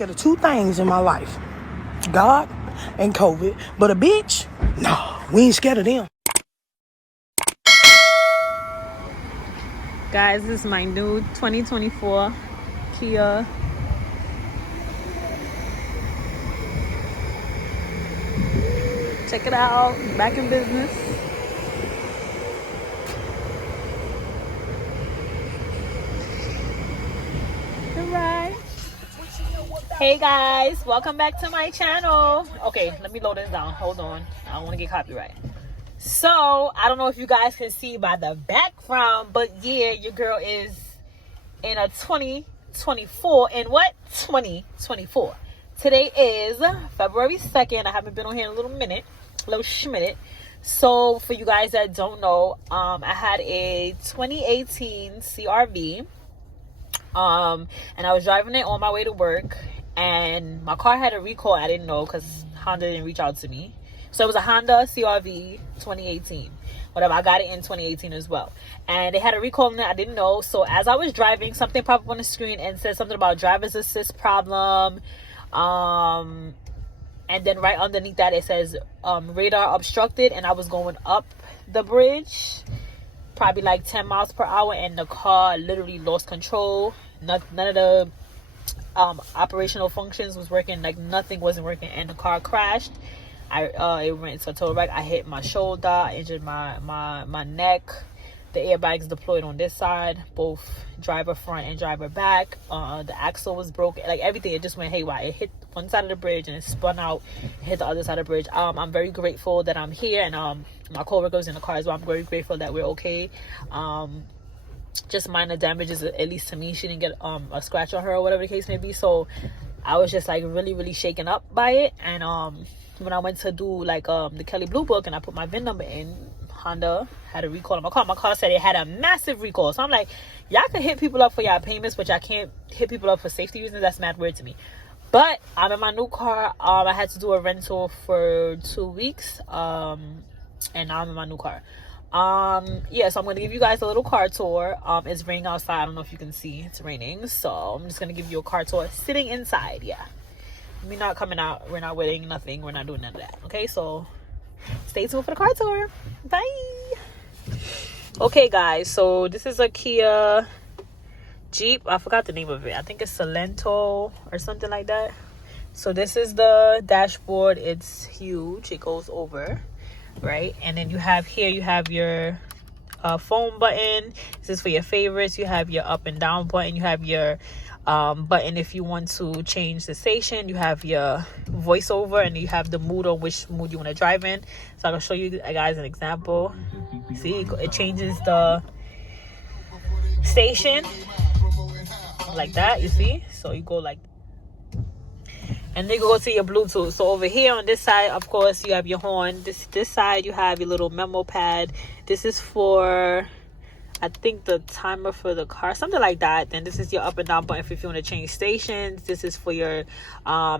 scared of two things in my life: God and COVID. But a bitch, no, we ain't scared of them. Guys, this is my new 2024 Kia. Check it out, back in business. Alright. Hey guys, welcome back to my channel. Okay, let me load this down. Hold on. I don't want to get copyright. So, I don't know if you guys can see by the background, but yeah, your girl is in a 2024. In what? 2024. Today is February 2nd. I haven't been on here in a little schminute. So, for you guys that don't know, I had a 2018 CRV. And I was driving it on my way to work, and my car had a recall. I didn't know because Honda didn't reach out to me. So it was a Honda CRV 2018. Whatever, I got it in 2018 as well. And they had a recall in it. I didn't know. So as I was driving, something popped up on the screen and said something about driver's assist problem. And then right underneath that, it says radar obstructed. And I was going up the bridge, probably like 10 miles per hour, and the car literally lost control. None of the operational functions was working. Like nothing wasn't working, and the car crashed. It went into a total wreck. I hit my shoulder. I injured my neck. The airbags deployed on this side, both driver front and driver back. The axle was broken. Like everything, it just went haywire. It hit one side of the bridge and it spun out, hit the other side of the bridge. I'm very grateful that I'm here, and my coworkers in the car as well. I'm very grateful that we're okay. Just minor damages, at least to me. She didn't get a scratch on her or whatever the case may be. So I was just like really shaken up by it. And when I went to do like the Kelly Blue Book and I put my VIN number in, Honda had a recall on my car. My car said it had a massive recall. So I'm like, y'all can hit people up for y'all payments, but y'all can't hit people up for safety reasons. That's mad weird to me. But I'm in my new car. I had to do a rental for 2 weeks. And now I'm in my new car. Yeah, so I'm gonna give you guys a little car tour. It's raining outside. I don't know if you can see, it's raining. So I'm just gonna give you a car tour sitting inside. Yeah, we're not coming out, we're not wearing nothing, we're not doing none of that. Okay, so stay tuned for the car tour. Bye. Okay guys, so this is a Kia Jeep. I forgot the name of it. I think it's Seltos or something like that. So this is the dashboard. It's huge, it goes over, right? And then you have your phone button. This is for your favorites. You have your up and down button. You have your button if you want to change the station. You have your voiceover, and you have the mood on which mood you want to drive in. So I'm gonna show you guys an example. See, it changes the station like that, you see. So you go like, and then you go to your Bluetooth. So over here on this side, of course, you have your horn. This side, you have your little memo pad. This is for, I think, the timer for the car, something like that. Then this is your up and down button if you want to change stations. This is for your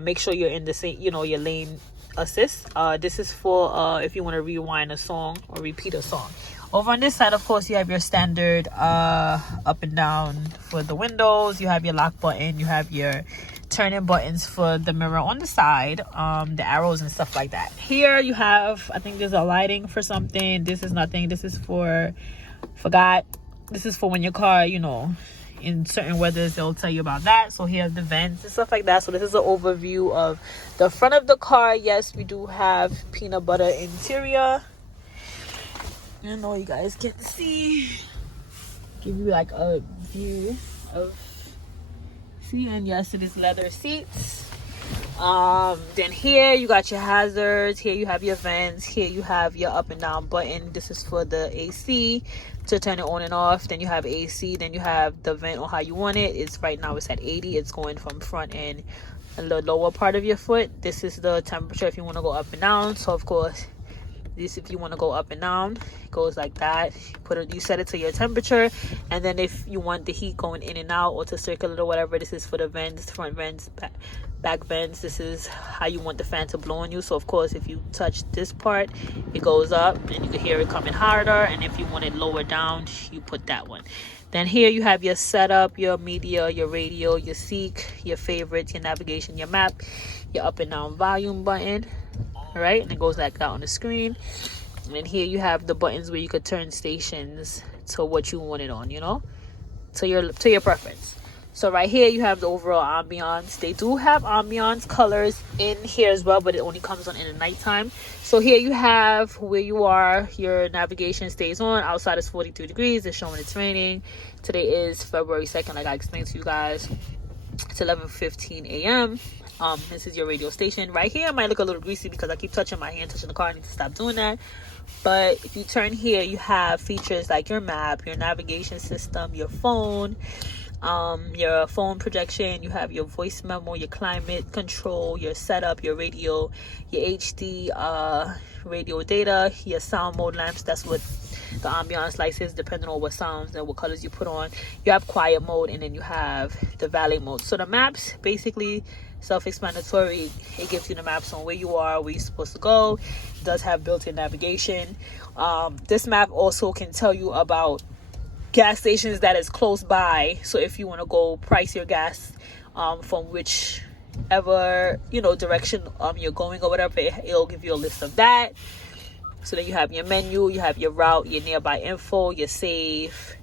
make sure you're in the same, your lane assist. This is for if you want to rewind a song or repeat a song. Over on this side, of course, you have your standard up and down for the windows. You have your lock button. You have your turning buttons for the mirror on the side, the arrows and stuff like that. Here you have, I think there's a lighting for something. This is nothing. This is for, forgot. This is for when your car, in certain weathers, they'll tell you about that. So here's the vents and stuff like that. So this is an overview of the front of the car. Yes, we do have peanut butter interior. I know you guys can't see. Give you like a view of, see, and yes, it is leather seats. Then here you got your hazards. Here you have your vents. Here you have your up and down button. This is for the AC to turn it on and off. Then you have AC. Then you have the vent on how you want it. It's right now it's at 80. It's going from front and the lower part of your foot. This is the temperature if you want to go up and down. So of course, this, if you want to go up and down, it goes like that. You set it to your temperature, and then if you want the heat going in and out or to circulate or whatever, this is for the vents, front vents, back vents. This is how you want the fan to blow on you. So of course, if you touch this part, it goes up and you can hear it coming harder, and if you want it lower down, you put that one. Then here you have your setup, your media, your radio, your seek, your favorites, your navigation, your map, your up and down volume button. All right, and it goes like that on the screen. And then here you have the buttons where you could turn stations to what you want it on, to your preference. So right here you have the overall ambiance. They do have ambiance colors in here as well, but it only comes on in the nighttime. So here you have where you are. Your navigation stays on. Outside is 43 degrees. It's showing it's raining. Today is February 2nd, like I explained to you guys. It's 11:15 a.m. This is your radio station. Right here, it might look a little greasy because I keep touching my hand, touching the car. I need to stop doing that. But if you turn here, you have features like your map, your navigation system, your phone projection. You have your voice memo, your climate control, your setup, your radio, your HD radio data, your sound mode lamps. That's what the ambiance lights is, depending on what sounds and what colors you put on. You have quiet mode, and then you have the valet mode. So the maps, basically self-explanatory. It gives you the maps on where you are, where you're supposed to go. It does have built-in navigation. This map also can tell you about gas stations that is close by. So if you want to go price your gas from whichever direction you're going or whatever, it'll give you a list of that. So then you have your menu, you have your route, your nearby info, your save.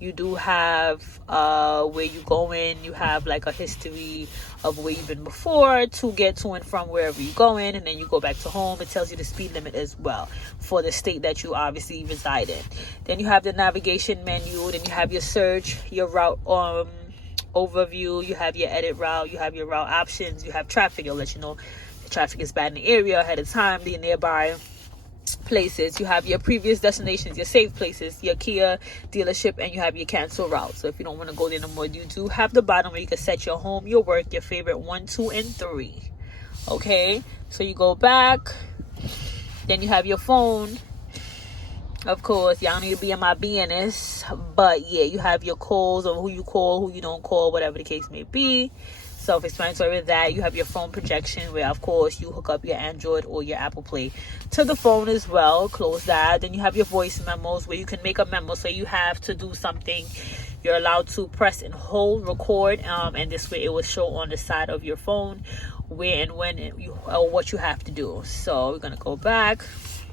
You do have where you going. You have like a history of where you've been before to get to and from wherever you're going, and then you go back to home. It tells you the speed limit as well for the state that you obviously reside in. Then you have the navigation menu. Then you have your search, your route overview. You have your edit route. You have your route options. You have traffic. It'll let you know the traffic is bad in the area ahead of time. The nearby places. You have your previous destinations, your saved places, your Kia dealership, and you have your cancel route. So if you don't want to go there no more, you do have the bottom where you can set your home, your work, your favorite 1, 2, and 3. Okay, so you go back. Then you have your phone. Of course, y'all need to be in my business, but yeah, you have your calls, or who you call, who you don't call, whatever the case may be. Self-explanatory with that. You have your phone projection, where of course you hook up your Android or your Apple Play to the phone as well. Close that. Then you have your voice memos, where you can make a memo. So you have to do something, you're allowed to press and hold record, and this way it will show on the side of your phone where and when or what you have to do. So we're gonna go back.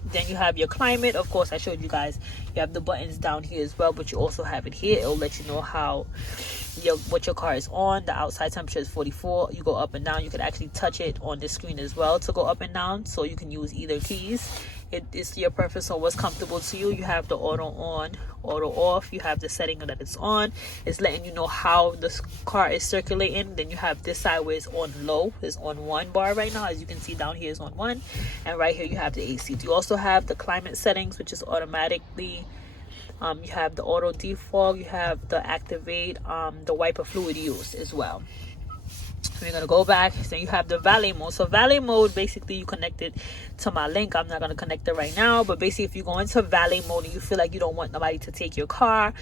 Then you have your climate. Of course, I showed you guys. You have the buttons down here as well, but you also have it here. It'll let you know what your car is on. The outside temperature is 44. You go up and down. You can actually touch it on the screen as well to go up and down, so you can use either keys. It is your preference on what's comfortable to you. You have the auto on, auto off. You have the setting that it's on. It's letting you know how the car is circulating. Then you have this side where it's on low. It's on 1 bar right now. As you can see down here is on 1. And right here you have the AC. You also have the climate settings, which is automatically. You have the auto defog. You have the activate, the wiper fluid use as well. We're going to go back. So you have the valet mode. So valet mode, basically you connect it to my link. I'm not going to connect it right now, but basically if you go into valet mode and you feel like you don't want nobody to take your car,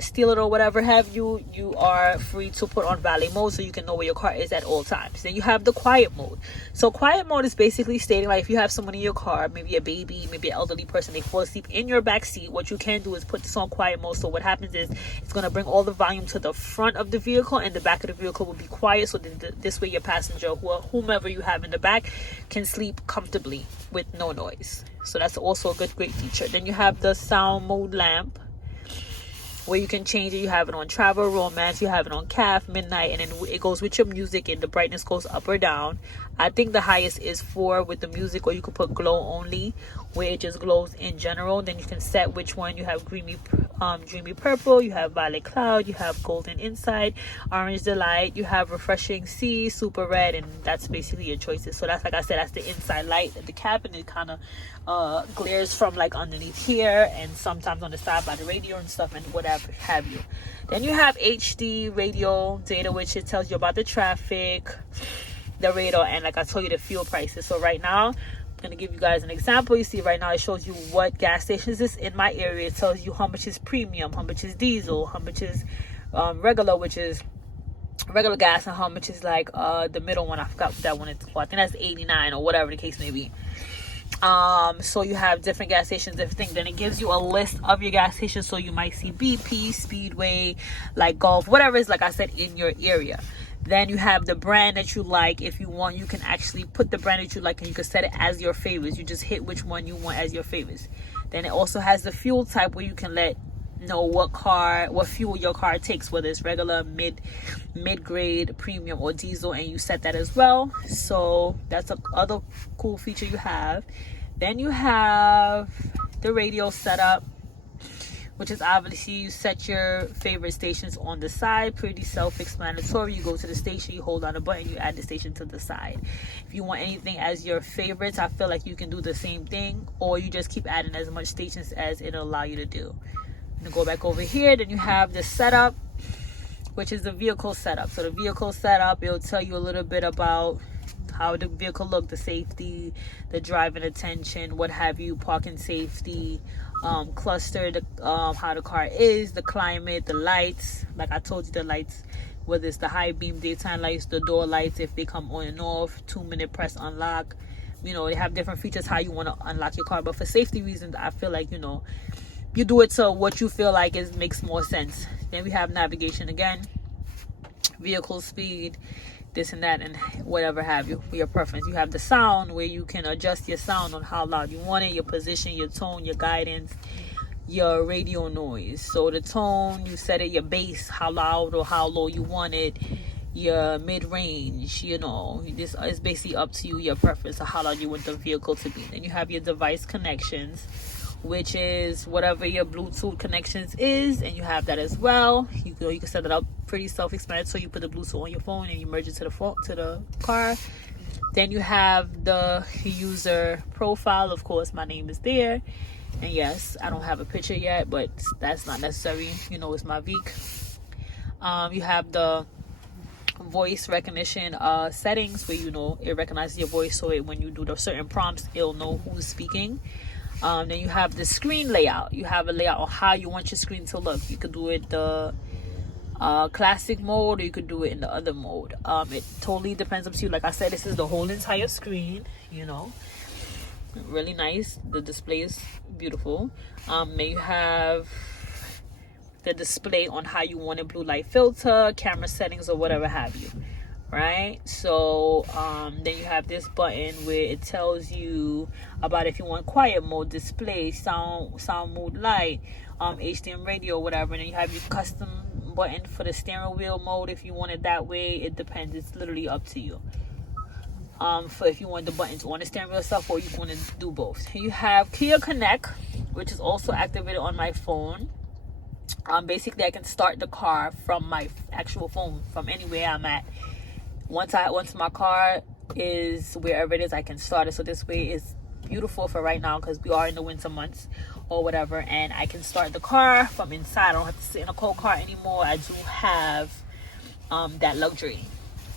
steal it or whatever have you, you are free to put on valet mode so you can know where your car is at all times. Then you have the quiet mode. So quiet mode is basically stating, like, if you have someone in your car, maybe a baby, maybe an elderly person, they fall asleep in your back seat, what you can do is put this on quiet mode. So what happens is it's going to bring all the volume to the front of the vehicle, and the back of the vehicle will be quiet, so this way your passenger, whomever you have in the back, can sleep comfortably with no noise. So that's also a great feature. Then you have the sound mode lamp, where you can change it. You have it on travel, romance, you have it on calf, midnight, and then it goes with your music, and the brightness goes up or down. I think the highest is 4 with the music, or you could put glow only, where it just glows in general. Then you can set which one. You have dreamy purple, you have violet cloud, you have golden inside, orange delight, you have refreshing sea, super red, and that's basically your choices. So that's, like I said, that's the inside light at the cap, and it kind of glares from like underneath here and sometimes on the side by the radio and stuff and whatever have you. Then you have HD radio data, which it tells you about the traffic, the radar, and like I told you, the fuel prices. So right now I'm going to give you guys an example. You see right now it shows you what gas stations is in my area. It tells you how much is premium, how much is diesel, how much is regular, which is regular gas, and how much is like the middle one. I forgot what that one is called. I think that's 89 or whatever the case may be. So you have different gas stations, different things. Then it gives you a list of your gas stations. So you might see BP, Speedway, like Gulf, whatever is, like I said, in your area. Then you have the brand that you like. If you want, you can actually put the brand that you like and you can set it as your favorites. You just hit which one you want as your favorites. Then it also has the fuel type where you can know what fuel your car takes, whether it's regular, mid-grade, premium, or diesel, and you set that as well. So that's other cool feature you have. Then you have the radio setup, which is obviously you set your favorite stations on the side. Pretty self-explanatory. You go to the station, you hold on a button, you add the station to the side. If you want anything as your favorites, I feel like you can do the same thing, or you just keep adding as much stations as it'll allow you to do. And go back over here, then you have the setup, which is the vehicle setup. So the vehicle setup, it'll tell you a little bit about how the vehicle look, the safety, the driving attention, what have you, parking safety, cluster, how the car is, the climate, the lights. Like I told you, the lights, whether it's the high beam daytime lights, the door lights, if they come on and off, 2-minute press unlock. They have different features how you want to unlock your car. But for safety reasons, I feel like, you do it to what you feel like makes more sense. Then we have navigation again, vehicle speed, this and that, and whatever have you, your preference. You have the sound where you can adjust your sound on how loud you want it, your position, your tone, your guidance, your radio noise. So the tone, you set it, your bass, how loud or how low you want it, your mid-range, this is basically up to you, your preference of how loud you want the vehicle to be. Then you have your device connections, which is whatever your Bluetooth connections is, and you have that as well. You can set it up pretty self-explanatory. So you put the Bluetooth on your phone and you merge it to the car. Then you have the user profile. Of course, my name is there, and yes, I don't have a picture yet, but that's not necessary. It's my Vic. You have the voice recognition settings where it recognizes your voice, so when you do the certain prompts, it'll know who's speaking. Then you have the screen layout. You have a layout on how you want your screen to look. You could do it the classic mode, or you could do it in the other mode. It totally depends up to you. Like I said, this is the whole entire screen. Really nice. The display is beautiful. Then you have the display on how you want a blue light filter, camera settings, or whatever have you. Right, so then you have this button where it tells you about if you want quiet mode, display, sound mode, light, HDM radio, whatever. And then you have your custom button for the steering wheel mode if you want it that way. It depends. It's literally up to you. For if you want the buttons on the steering wheel stuff, or you want to do both. You have Kia Connect, which is also activated on my phone. Basically, I can start the car from my actual phone from anywhere I'm at. Once my car is wherever it is, I can start it. So this way is beautiful for right now because we are in the winter months or whatever, and I can start the car from inside. I don't have to sit in a cold car anymore. I do have that luxury.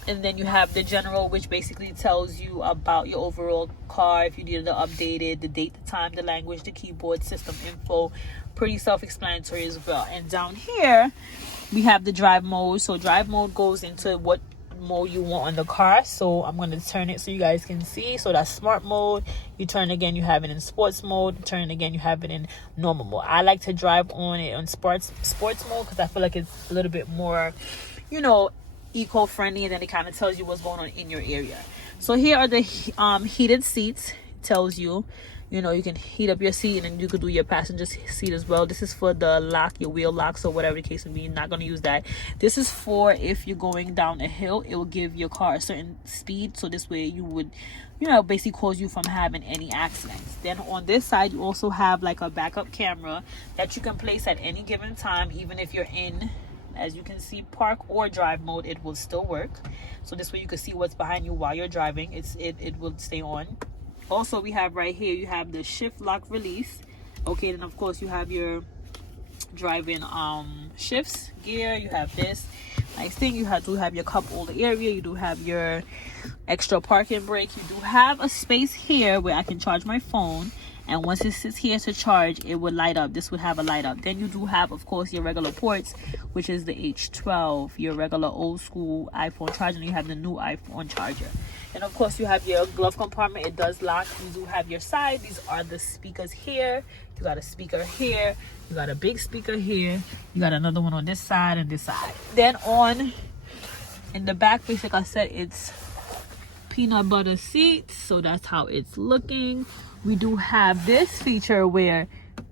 And then you have the general, which basically tells you about your overall car, if you needed to update it, the date, the time, the language, the keyboard, system info. Pretty self-explanatory as well. And down here we have the drive mode. So drive mode goes into what mode you want on the car. So I'm going to turn it so you guys can see. So that's smart mode. You turn again, you have it in sports mode. Turn again, you have it in normal mode. I like to drive on it on sports mode because I feel like it's a little bit more eco-friendly, and then it kind of tells you what's going on in your area. So here are the heated seats. It tells you you can heat up your seat, and then you could do your passenger seat as well. This is for the lock, your wheel locks, or whatever the case may be. You're not going to use that. This is for if you're going down a hill, it will give your car a certain speed, so this way you would basically cause you from having any accidents. Then on this side, you also have like a backup camera that you can place at any given time, even if you're in, as you can see, park or drive mode, it will still work. So this way you can see what's behind you while you're driving. It will stay on. Also, we have right here, you have the shift lock release. Okay, then of course you have your driving shifts gear. You have this nice thing. You do have your cup holder area. You do have your extra parking brake. You do have a space here where I can charge my phone, and once it sits here to charge, it would light up. This would have a light up. Then you do have, of course, your regular ports, which is the H12, your regular old school iPhone charger, and you have the new iPhone charger. And of course, you have your glove compartment. It does lock. You do have your side. These are the speakers here. You got a speaker here. You got a big speaker here. You got another one on this side and this side. Then in the back, basically, I said it's peanut butter seats, so that's how it's looking. We do have this feature where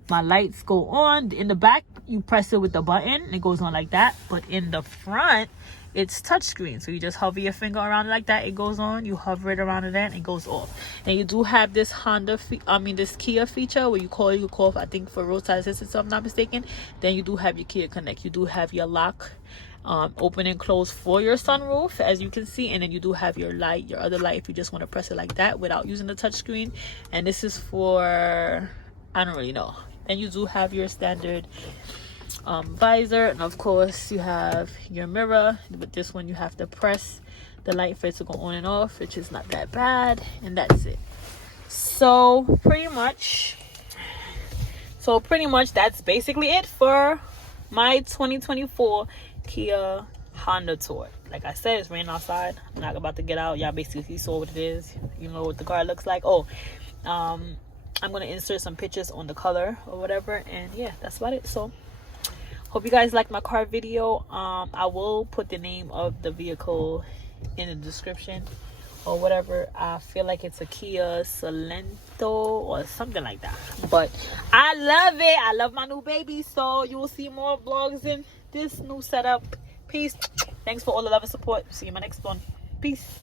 my lights go on. In the back, you press it with the button and it goes on like that, but in the front, it's touchscreen, so you just hover your finger around it like that, it goes on. You hover it around it, and it goes off. And you do have this this Kia feature where you call I think for roadside assistance, if I'm not mistaken. Then you do have your Kia Connect. You do have your lock open and close for your sunroof, as you can see, and then you do have your light, your other light, if you just want to press it like that without using the touch screen. And this is for, I don't really know. And you do have your standard visor, and of course you have your mirror. But this one you have to press the light for it to go on and off, which is not that bad. And that's it. So pretty much that's basically it for my 2024 Kia Honda Tour. Like I said, it's raining outside. I'm not about to get out. Y'all basically saw what it is. You know what the car looks like. I'm gonna insert some pictures on the color or whatever, and yeah, that's about it. So hope you guys like my car video. I will put the name of the vehicle in the description or whatever. I feel like it's a Kia Seltos or something like that, but I love it. I love my new baby. So you will see more vlogs in this new setup. Peace. Thanks for all the love and support. See you in my next one. Peace.